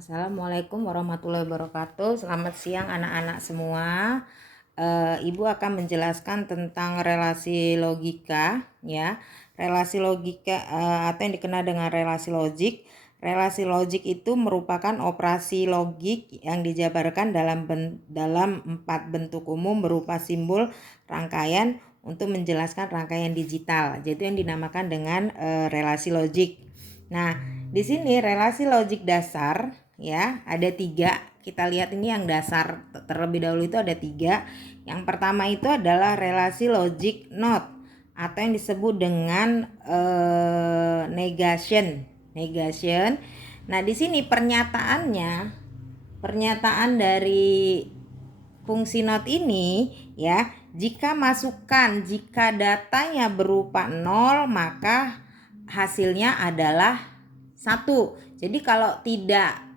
Assalamualaikum warahmatullahi wabarakatuh. Selamat siang anak-anak semua. Ibu akan menjelaskan tentang relasi logika, ya. Relasi logika atau yang dikenal dengan relasi logik. Relasi logik itu merupakan operasi logik yang dijabarkan dalam 4 bentuk umum berupa simbol rangkaian untuk menjelaskan rangkaian digital. Jadi yang dinamakan dengan relasi logik. Nah, di sini relasi logik dasar ya ada 3. Kita lihat ini yang dasar terlebih dahulu itu ada 3. Yang pertama itu adalah relasi logik not atau yang disebut dengan negation. Nah, di sini pernyataan dari fungsi not ini ya, jika datanya berupa 0 maka hasilnya adalah 1. Jadi kalau tidak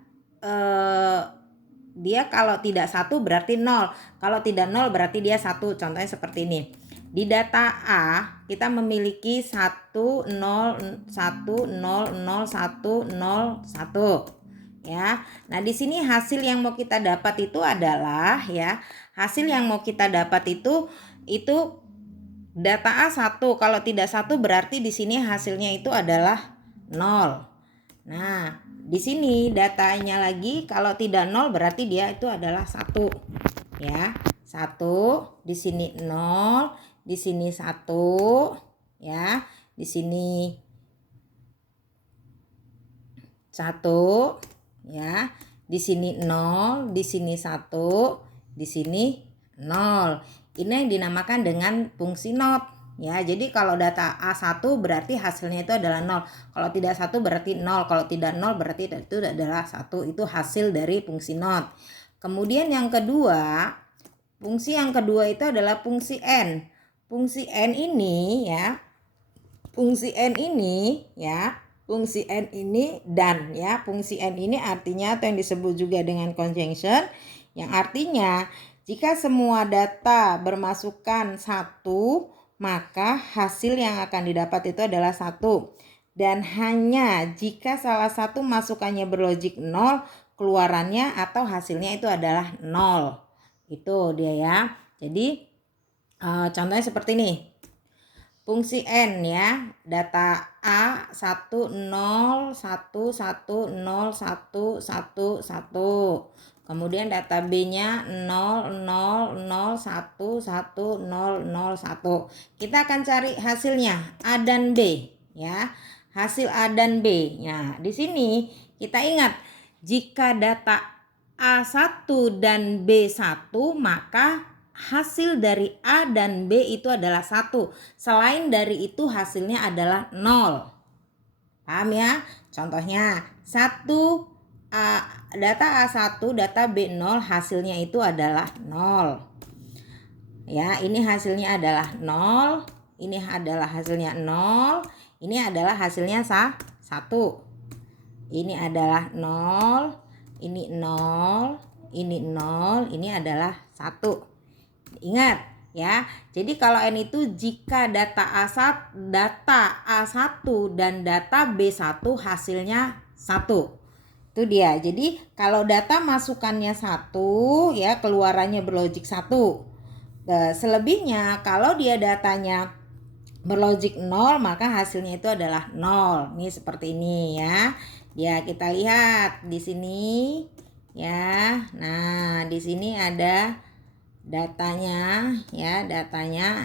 kalau tidak 1 berarti 0. Kalau tidak 0 berarti dia 1. Contohnya seperti ini. Di data A kita memiliki 1 0 1 0 0 1 0 1 ya. Nah, di sini hasil yang mau kita dapat itu adalah data A 1. Kalau tidak 1 berarti di sini hasilnya itu adalah 0. Nah, di sini datanya lagi kalau tidak 0 berarti dia itu adalah 1. Ya. 1, di sini 0, di sini 1, ya. Di sini 1, ya. Di sini 0, di sini 1, di sini 0. Ini yang dinamakan dengan fungsi not. Ya, jadi kalau data A1 berarti hasilnya itu adalah 0. Kalau tidak 1 berarti 0. Kalau tidak 0 berarti itu adalah 1. Itu hasil dari fungsi not. Kemudian yang kedua, fungsi yang kedua itu adalah fungsi n. Fungsi n ini ya. Fungsi n ini dan ya. Fungsi n ini artinya atau yang disebut juga dengan conjunction, yang artinya jika semua data bermasukan 1 maka hasil yang akan didapat itu adalah 1. Dan hanya jika salah satu masukannya berlogik 0, keluarannya atau hasilnya itu adalah 0. Itu dia ya. Jadi contohnya seperti ini. Fungsi n ya, data A 1 0 1 1 0 1 1 1 1. Kemudian data B-nya 0 0 0 1 1 0 0 1. Kita akan cari hasilnya A dan B ya. Hasil A dan B. Nah, di sini kita ingat jika data A1 dan B1 maka hasil dari A dan B itu adalah 1. Selain dari itu hasilnya adalah 0. Paham ya? Contohnya 1 data A1, data B0 hasilnya itu adalah 0. Ya, ini hasilnya adalah 0, ini adalah hasilnya 0, ini adalah hasilnya 1. Ini adalah 0, ini 0, ini 0, ini adalah 1. Ingat ya. Jadi kalau n itu jika data A1 dan data B1 hasilnya 1. Itu dia. Jadi kalau data masukannya 1 ya, keluarannya berlogik 1. Selebihnya kalau dia datanya berlogik 0 maka hasilnya itu adalah 0. Ini seperti ini ya. Ya, kita lihat di sini ya. Nah, di sini ada datanya ya,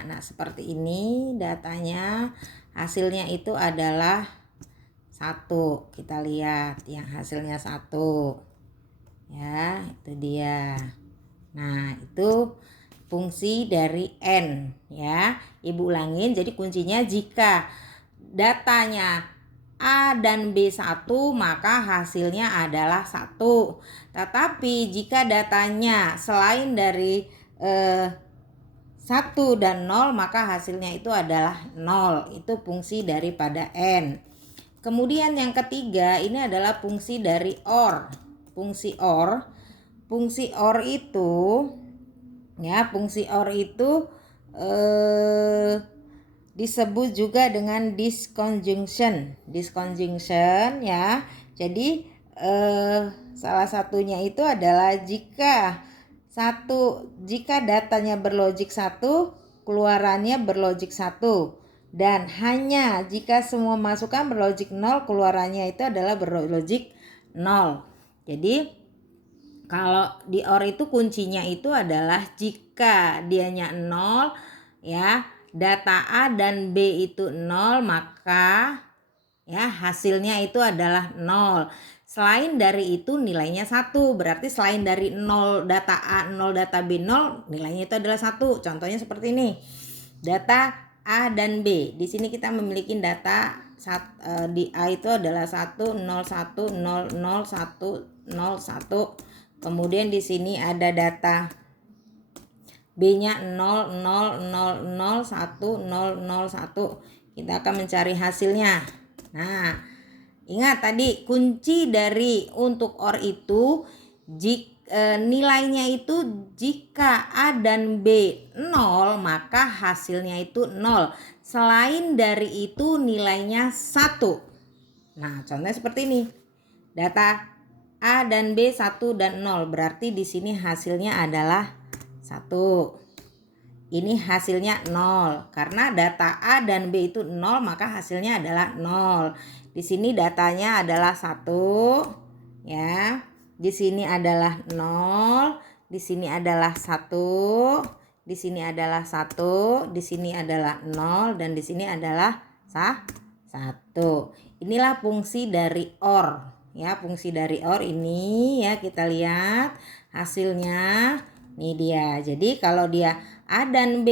nah seperti ini datanya, hasilnya itu adalah 1. Kita lihat yang hasilnya 1 ya, itu dia. Nah, itu fungsi dari n ya. Ibu ulangin, jadi kuncinya jika datanya A dan B1 maka hasilnya adalah 1. Tetapi jika datanya selain dari 1 dan 0 maka hasilnya itu adalah 0. Itu fungsi daripada n. Kemudian yang ketiga ini adalah fungsi dari OR. Fungsi OR itu ya, fungsi OR itu disebut juga dengan disconjunction ya. Jadi Salah satunya itu adalah jika datanya berlogik 1, keluarannya berlogik 1. Dan hanya jika semua masukan berlogik 0, keluarannya itu adalah berlogik 0. Jadi kalau di OR itu kuncinya itu adalah jika dianya 0 ya, data A dan B itu 0, maka ya hasilnya itu adalah 0. Selain dari itu nilainya 1. Berarti selain dari 0 data A, 0 data B, 0, nilainya itu adalah 1. Contohnya seperti ini. Data A dan B. Di sini kita memiliki data di A itu adalah 1 0 1 0 0 1 0 1. Kemudian di sini ada data B-nya 0 0 0 0 1 0 0 1. Kita akan mencari hasilnya. Nah, ingat tadi kunci dari untuk OR itu nilainya itu jika A dan B 0, maka hasilnya itu 0. Selain dari itu nilainya 1. Nah, contohnya seperti ini. Data A dan B 1 dan 0, berarti di sini hasilnya adalah 1. Ini hasilnya 0. Karena data A dan B itu 0, maka hasilnya adalah 0. Di sini datanya adalah 1 ya. Di sini adalah 0, di sini adalah 1, di sini adalah 1, di sini adalah 0, dan di sini adalah 1. Inilah fungsi dari OR. Ya, fungsi dari OR ini ya, kita lihat hasilnya. Ini dia. Jadi kalau dia A dan B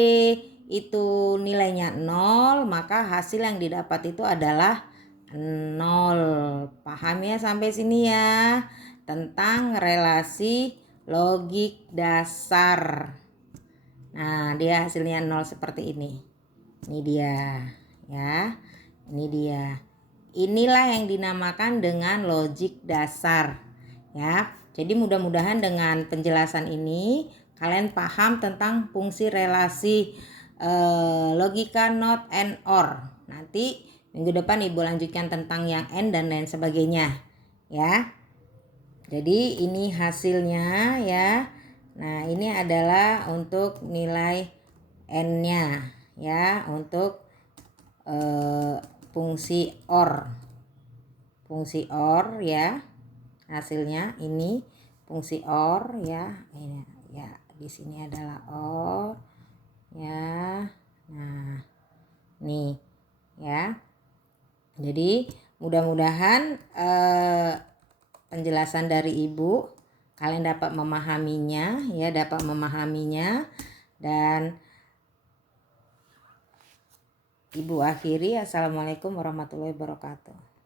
itu nilainya 0, maka hasil yang didapat itu adalah 0. Paham ya sampai sini ya tentang relasi logik dasar. Nah, dia hasilnya 0 seperti ini. Ini dia ya. Ini dia. Inilah yang dinamakan dengan logik dasar ya. Jadi mudah-mudahan dengan penjelasan ini kalian paham tentang fungsi relasi logika not and or. Nanti minggu depan Ibu lanjutkan tentang yang and dan lain sebagainya ya. Jadi ini hasilnya ya. Nah, ini adalah untuk nilai n-nya ya, untuk fungsi OR. Fungsi OR ya. Hasilnya ini fungsi OR ya. Ini ya, di sini adalah OR ya. Nah, nih ya. Jadi mudah-mudahan penjelasan dari Ibu kalian dapat memahaminya ya, dan Ibu akhiri. Assalamualaikum warahmatullahi wabarakatuh.